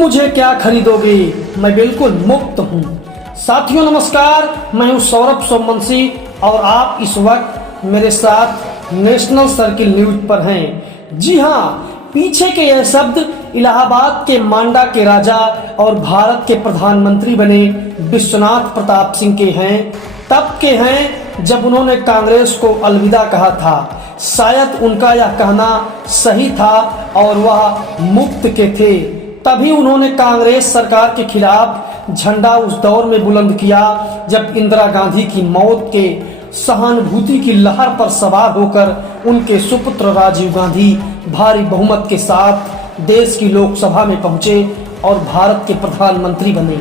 मुझे क्या खरीदोगे, मैं बिल्कुल मुफ्त हूँ। साथियों नमस्कार, मैं हूँ सौरभ सोमवंशी और आप इस वक्त मेरे साथ नेशनल सर्किल न्यूज पर हैं। जी हाँ, पीछे के यह शब्द इलाहाबाद के मांडा के राजा और भारत के प्रधानमंत्री बने विश्वनाथ प्रताप सिंह के हैं। तब के हैं जब उन्होंने कांग्रेस को अलविदा कहा था। शायद उनका यह कहना सही था और वह मुफ्त के थे। तभी उन्होंने कांग्रेस सरकार के खिलाफ झंडा उस दौर में बुलंद किया जब इंदिरा गांधी की मौत के सहानुभूति की लहर पर सवार होकर उनके सुपुत्र राजीव गांधी भारी बहुमत के साथ देश की लोकसभा में पहुंचे और भारत के प्रधानमंत्री बने।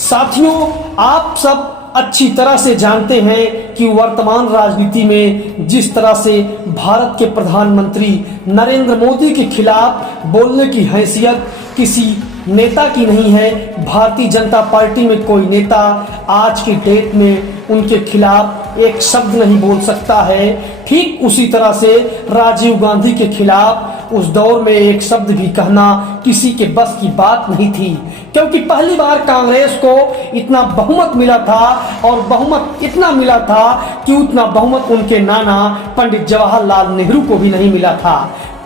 साथियों, आप सब अच्छी तरह से जानते हैं कि वर्तमान राजनीति में जिस तरह से भारत के प्रधानमंत्री नरेंद्र मोदी के खिलाफ बोलने की हैसियत किसी नेता की नहीं है। भारतीय जनता पार्टी में कोई नेता आज की डेट में उनके खिलाफ एक शब्द नहीं बोल सकता है। ठीक उसी तरह से राजीव गांधी के खिलाफ उस दौर में एक शब्द भी कहना किसी के बस की बात नहीं थी, क्योंकि पहली बार कांग्रेस को इतना बहुमत मिला था और बहुमत इतना मिला था कि उतना बहुमत उनके नाना पंडित जवाहरलाल नेहरू को भी नहीं मिला था।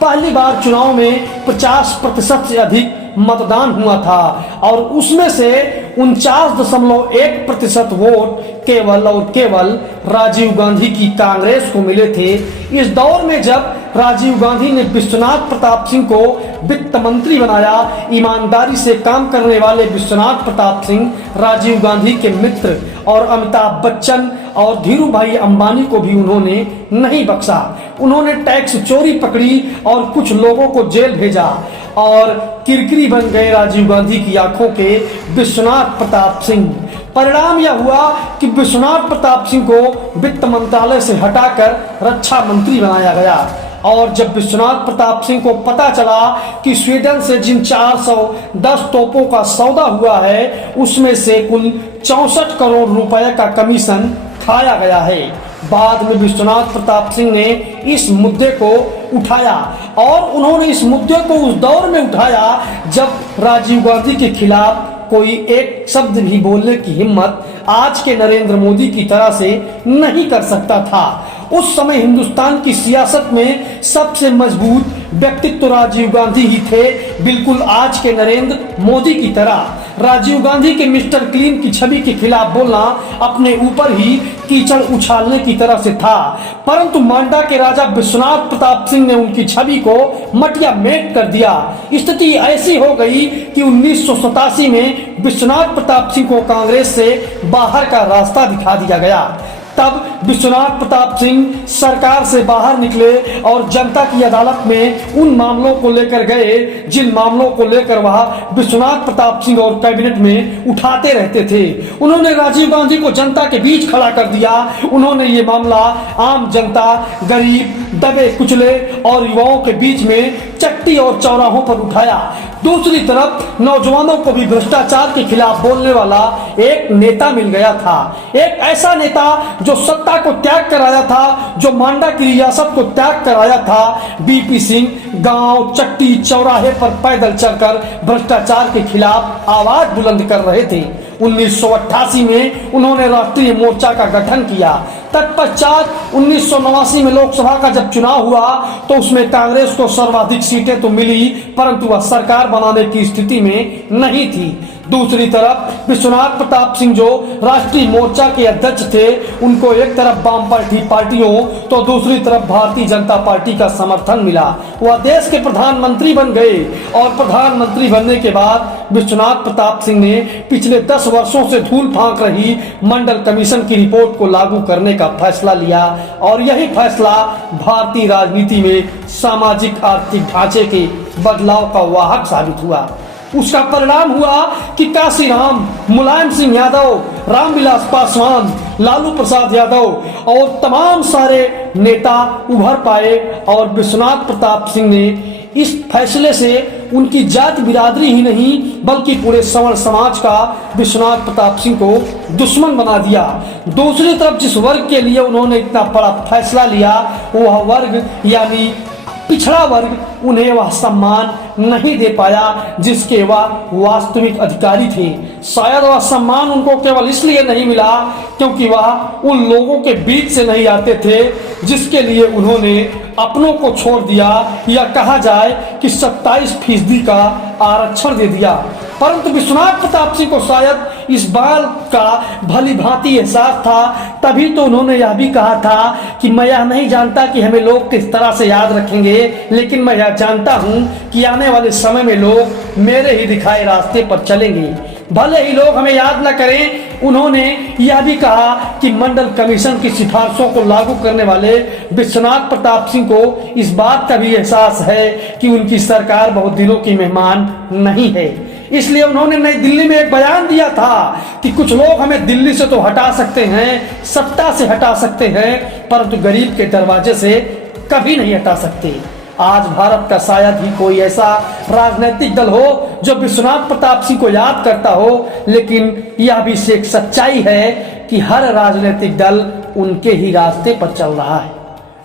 पहली बार चुनाव में 50% से अधिक मतदान हुआ था और उसमें से 49.1% वोट केवल और केवल राजीव गांधी की कांग्रेस को मिले थे। इस दौर में जब राजीव गांधी ने विश्वनाथ प्रताप सिंह को वित्त मंत्री बनाया, ईमानदारी से काम करने वाले विश्वनाथ प्रताप सिंह राजीव गांधी के मित्र और अमिताभ बच्चन और धीरू भाई अंबानी को भी उन्होंने नहीं बख्शा। उन्होंने टैक्स चोरी पकड़ी और कुछ लोगों को जेल भेजा और किरकिरी बन गए राजीव गांधी की आंखों के विश्वनाथ प्रताप सिंह। परिणाम यह हुआ कि विश्वनाथ प्रताप सिंह को वित्त मंत्रालय से हटाकर रक्षा मंत्री बनाया गया। और जब विश्वनाथ प्रताप सिंह को पता चला कि स्वीडन से जिन 410 तोपों का सौदा हुआ है उसमें से कुल 64 करोड़ रुपए का कमीशन खाया गया है, बाद में विश्वनाथ प्रताप सिंह ने इस मुद्दे को उठाया और उन्होंने इस मुद्दे को उस दौर में उठाया जब राजीव गांधी के खिलाफ कोई एक शब्द भी बोलने की हिम्मत आज के नरेंद्र मोदी की तरह से नहीं कर सकता था। उस समय हिंदुस्तान की सियासत में सबसे मजबूत व्यक्तित्व राजीव गांधी ही थे, बिल्कुल आज के नरेंद्र मोदी की तरह। राजीव गांधी के मिस्टर क्लीन की छवि के खिलाफ बोलना अपने ऊपर ही कीचड़ उछालने की तरह से था, परंतु मांडा के राजा विश्वनाथ प्रताप सिंह ने उनकी छवि को मटिया मेट कर दिया। स्थिति ऐसी हो गई कि 1987 में विश्वनाथ प्रताप सिंह को कांग्रेस से बाहर का रास्ता दिखा दिया गया। तब विश्वनाथ प्रताप सिंह सरकार से बाहर निकले और जनता की अदालत में उन मामलों को लेकर गए जिन मामलों को लेकर वह विश्वनाथ प्रताप सिंह और कैबिनेट में उठाते रहते थे। उन्होंने राजीव गांधी को जनता के बीच खड़ा कर दिया। उन्होंने ये मामला आम जनता, गरीब, दबे कुचले और युवाओं के बीच में चट्टी और चौराहों पर उठाया। दूसरी तरफ नौजवानों को भी भ्रष्टाचार के खिलाफ बोलने वाला एक नेता मिल गया था, एक ऐसा नेता जो सत्ता को त्याग कर आया था, जो मांडा की रियासत को त्याग कर आया था। बीपी सिंह गांव, चट्टी, चौराहे पर पैदल चलकर भ्रष्टाचार के खिलाफ आवाज बुलंद कर रहे थे। 1988 में उन्होंने राष्ट्रीय मोर्चा का गठन किया। तत्पश्चात 1989 में लोकसभा का जब चुनाव हुआ तो उसमें कांग्रेस को सर्वाधिक सीटें तो मिली, परंतु वह सरकार बनाने की स्थिति में नहीं थी। दूसरी तरफ विश्वनाथ प्रताप सिंह जो राष्ट्रीय मोर्चा के अध्यक्ष थे, उनको एक तरफ वामपंथी पार्टियों तो दूसरी तरफ भारतीय जनता पार्टी का समर्थन मिला। वह देश के प्रधानमंत्री बन गए और प्रधानमंत्री बनने के बाद विश्वनाथ प्रताप सिंह ने पिछले 10 वर्षों से धूल फांक रही मंडल कमीशन की रिपोर्ट को लागू करने का फैसला लिया और यही फैसला भारतीय राजनीति में सामाजिक आर्थिक ढांचे के बदलाव का वाहक साबित हुआ। उसका परिणाम हुआ कि काशीराम, मुलायम सिंह यादव, रामविलास पासवान, लालू प्रसाद यादव और तमाम सारे नेता उभर पाए और विश्वनाथ प्रताप सिंह ने इस फैसले से उनकी जाति बिरादरी ही नहीं बल्कि पूरे सवर्ण समाज का विश्वनाथ प्रताप सिंह को दुश्मन बना दिया। दूसरी तरफ जिस वर्ग के लिए उन्होंने इतना बड़ा फैसला लिया वह वर्ग यानी पिछड़ा वर्ग उन्हें वह सम्मान नहीं दे पाया जिसके वह वास्तविक अधिकारी थे। शायद वह सम्मान उनको केवल इसलिए नहीं मिला क्योंकि वह उन लोगों के बीच से नहीं आते थे जिसके लिए उन्होंने अपनों को छोड़ दिया, या कहा जाए कि 27% का आरक्षण दे दिया। परंतु विश्वनाथ प्रताप सिंह को शायद इस बात का भली भांति एहसास था, तभी तो उन्होंने यह भी कहा था कि मैं यह नहीं जानता कि हमें लोग किस तरह से याद रखेंगे, लेकिन मैं यह जानता हूं कि आने वाले समय में लोग मेरे ही दिखाए रास्ते पर चलेंगे, भले ही लोग हमें याद न करें। उन्होंने यह भी कहा कि मंडल कमीशन की सिफारिशों को लागू करने वाले विश्वनाथ प्रताप सिंह को इस बात का भी एहसास है कि उनकी सरकार बहुत दिनों की मेहमान नहीं है। इसलिए उन्होंने नई दिल्ली में एक बयान दिया था कि कुछ लोग हमें दिल्ली से तो हटा सकते हैं, सत्ता से हटा सकते हैं, परंतु गरीब के दरवाजे से कभी नहीं हटा सकते। आज भारत का शायद ही कोई ऐसा राजनीतिक दल हो जो विश्वनाथ प्रताप सिंह को याद करता हो, लेकिन यह भी एक सच्चाई है कि हर राजनीतिक दल उनके ही रास्ते पर चल रहा है।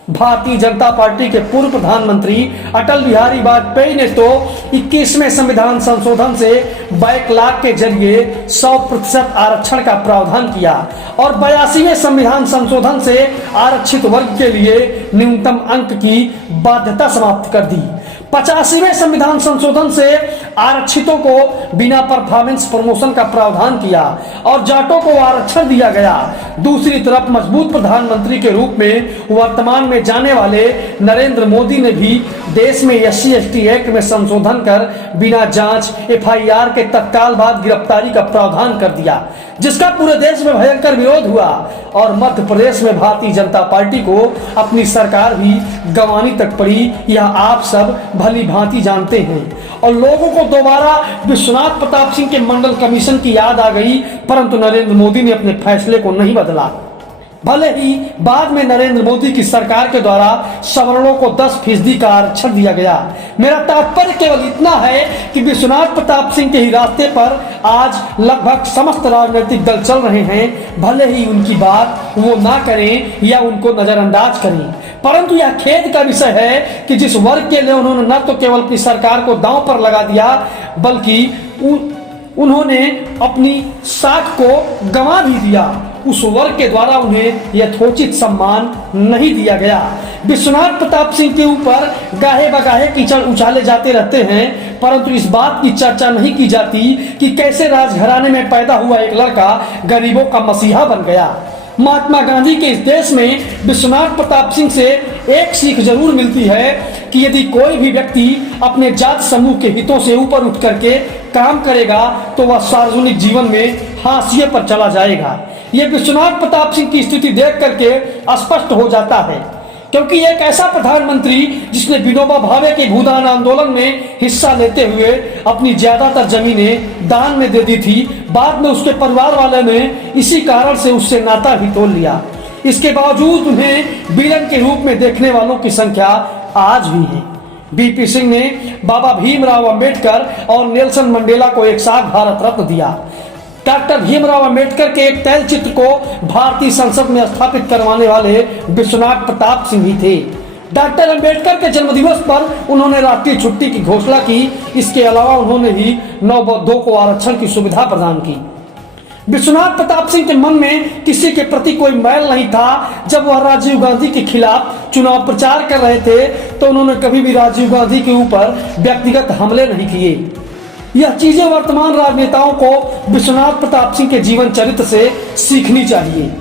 भारतीय जनता पार्टी के पूर्व प्रधानमंत्री अटल बिहारी वाजपेयी ने तो 21वें संविधान संशोधन से बैकलॉग के जरिए 100% आरक्षण का प्रावधान किया और 82वें संविधान संशोधन से आरक्षित वर्ग के लिए न्यूनतम अंक की बाध्यता समाप्त कर दी। 85वें संविधान संशोधन से आरक्षितों को बिना परफॉर्मेंस प्रमोशन का प्रावधान किया और जाटों को आरक्षण दिया गया। दूसरी तरफ मजबूत प्रधानमंत्री के रूप में वर्तमान में जाने वाले नरेंद्र मोदी ने भी देश में SC/ST एक्ट में संशोधन कर बिना जांच FIR के तत्काल बाद गिरफ्तारी का प्रावधान कर दिया, जिसका पूरे देश में भयंकर विरोध हुआ और मध्य प्रदेश में भारतीय जनता पार्टी को अपनी सरकार भी गंवानी तक पड़ी। यह आप सब भली भांति जानते हैं और लोगों को दोबारा विश्वनाथ प्रताप सिंह के मंडल कमीशन की याद आ गई, परंतु नरेंद्र मोदी ने अपने फैसले को नहीं बदला। भले ही बाद में नरेंद्र मोदी की सरकार के द्वारा सवर्णों को 10% का आरक्षण दिया गया। मेरा तात्पर्य केवल इतना है कि विश्वनाथ प्रताप सिंह के ही रास्ते पर आज लगभग समस्त राजनीतिक दल चल रहे हैं, भले ही उनकी बात वो ना करें या उनको नजरअंदाज करें, परंतु यह खेद का विषय है कि जिस वर्ग के लिए उन्होंने न तो केवल अपनी सरकार को दांव पर लगा दिया, बल्कि उन्होंने अपनी साख को गंवा भी दिया, उस वर्ग के द्वारा उन्हें यथोचित सम्मान नहीं दिया गया। विश्वनाथ प्रताप सिंह के ऊपर गाहे बगाहे कीचड़ उछाले जाते रहते हैं, परंतु इस बात की चर्चा नहीं की जाती कि कैसे राजघराने में पैदा हुआ एक लड़का गरीबों का मसीहा बन गया। महात्मा गांधी के इस देश में विश्वनाथ प्रताप सिंह से एक सीख जरूर मिलती है कि यदि कोई भी व्यक्ति अपने जात समूह के हितों से ऊपर उठ करके काम करेगा तो वह सार्वजनिक जीवन में हाशिए पर चला जाएगा। यह विश्वनाथ प्रताप सिंह की स्थिति देख करके स्पष्ट हो जाता है, क्योंकि एक ऐसा प्रधानमंत्री जिसने विनोबा भावे के भूदान आंदोलन में हिस्सा लेते हुए अपनी ज्यादातर जमीनें दान में दे दी थी, बाद में उसके परिवार वाले ने इसी कारण से उससे नाता भी तोड़ लिया। इसके बावजूद उन्हें विलन के रूप में देखने वालों की संख्या आज भी है। BP सिंह ने बाबा भीमराव अंबेडकर और नेल्सन मंडेला को एक साथ भारत रत्न दिया। डॉक्टर भीमराव अंबेडकर के एक तैल चित्र को भारतीय संसद में स्थापित करवाने वाले विश्वनाथ प्रताप सिंह ही थे। डॉक्टर अंबेडकर के जन्मदिवस पर उन्होंने राष्ट्रीय छुट्टी की घोषणा की। इसके अलावा उन्होंने ही नवबौद्धों को आरक्षण की सुविधा प्रदान की। विश्वनाथ प्रताप सिंह के मन में किसी के प्रति कोई मैल नहीं था। जब वह राजीव गांधी के खिलाफ चुनाव प्रचार कर रहे थे तो उन्होंने कभी भी राजीव गांधी के ऊपर व्यक्तिगत हमले नहीं किए। यह चीजें वर्तमान राजनेताओं को विश्वनाथ प्रताप सिंह के जीवन चरित्र से सीखनी चाहिए।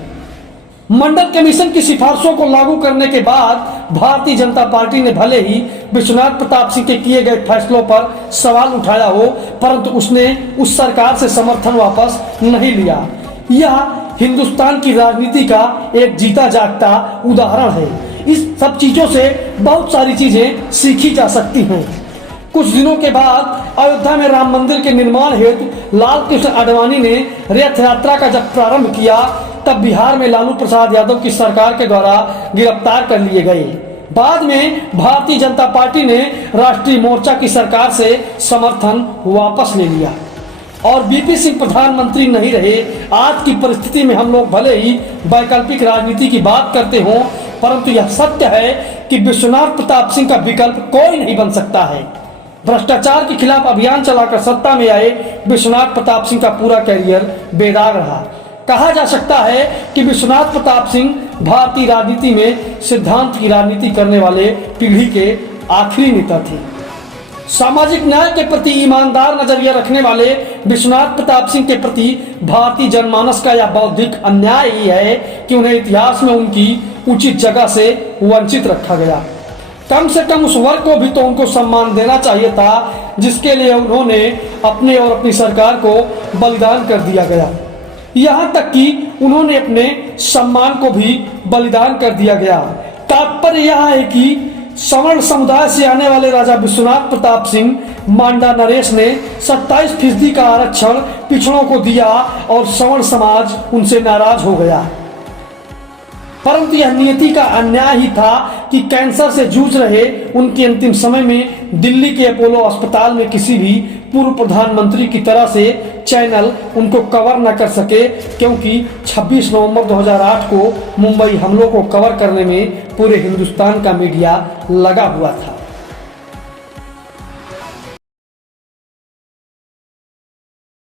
मंडल कमीशन की सिफारिशों को लागू करने के बाद भारतीय जनता पार्टी ने भले ही विश्वनाथ प्रताप सिंह के किए गए फैसलों पर सवाल उठाया हो, परंतु उसने उस सरकार से समर्थन वापस नहीं लिया। यह हिंदुस्तान की राजनीति का एक जीता जागता उदाहरण है। इस सब चीजों से बहुत सारी चीजें सीखी जा सकती हैं। कुछ दिनों के बाद अयोध्या में राम मंदिर के निर्माण हेतु लाल कृष्ण आडवाणी ने रथ यात्रा का जब प्रारंभ किया, तब बिहार में लालू प्रसाद यादव की सरकार के द्वारा गिरफ्तार कर लिए गए। बाद में भारतीय जनता पार्टी ने राष्ट्रीय मोर्चा की सरकार से समर्थन वापस ले लिया। और बीपी सिंह प्रधानमंत्री नहीं रहे, आज की परिस्थिति में हम लोग भले ही वैकल्पिक राजनीति की बात करते हों, परंतु यह सत्य है कि विश्वनाथ प्रताप सिंह का विकल्प कोई नहीं बन सकता है। भ्रष्टाचार के खिलाफ अभियान चलाकर सत्ता में आए विश्वनाथ प्रताप सिंह का पूरा कैरियर बेदाग रहा। कहा जा सकता है कि विश्वनाथ प्रताप सिंह भारतीय राजनीति में सिद्धांत की राजनीति करने वाले पीढ़ी के आखिरी नेता थे। सामाजिक न्याय के प्रति ईमानदार नजरिया रखने वाले विश्वनाथ प्रताप सिंह के प्रति भारतीय जनमानस का यह बौद्धिक अन्याय ही है कि उन्हें इतिहास में उनकी उचित जगह से वंचित रखा गया। कम से कम उस वर्ग को भी तो उनको सम्मान देना चाहिए था जिसके लिए उन्होंने अपने और अपनी सरकार को बलिदान कर दिया गया। यहाँ तक कि उन्होंने अपने सम्मान को भी बलिदान कर दिया गया। तात्पर्य यह है कि सवर्ण समुदाय से आने वाले राजा विश्वनाथ प्रताप सिंह मांडा नरेश ने 27% का आरक्षण पिछड़ों को दिया और सवर्ण समाज उनसे नाराज हो गया। परंतु यह नियति का अन्याय ही था कि कैंसर से जूझ रहे उनके अंतिम समय में दिल्ली के अपोलो अस्पताल में किसी भी पूर्व प्रधानमंत्री की तरह से चैनल उनको कवर न कर सके, क्योंकि 26 नवंबर 2008 को मुंबई हमलों को कवर करने में पूरे हिंदुस्तान का मीडिया लगा हुआ था।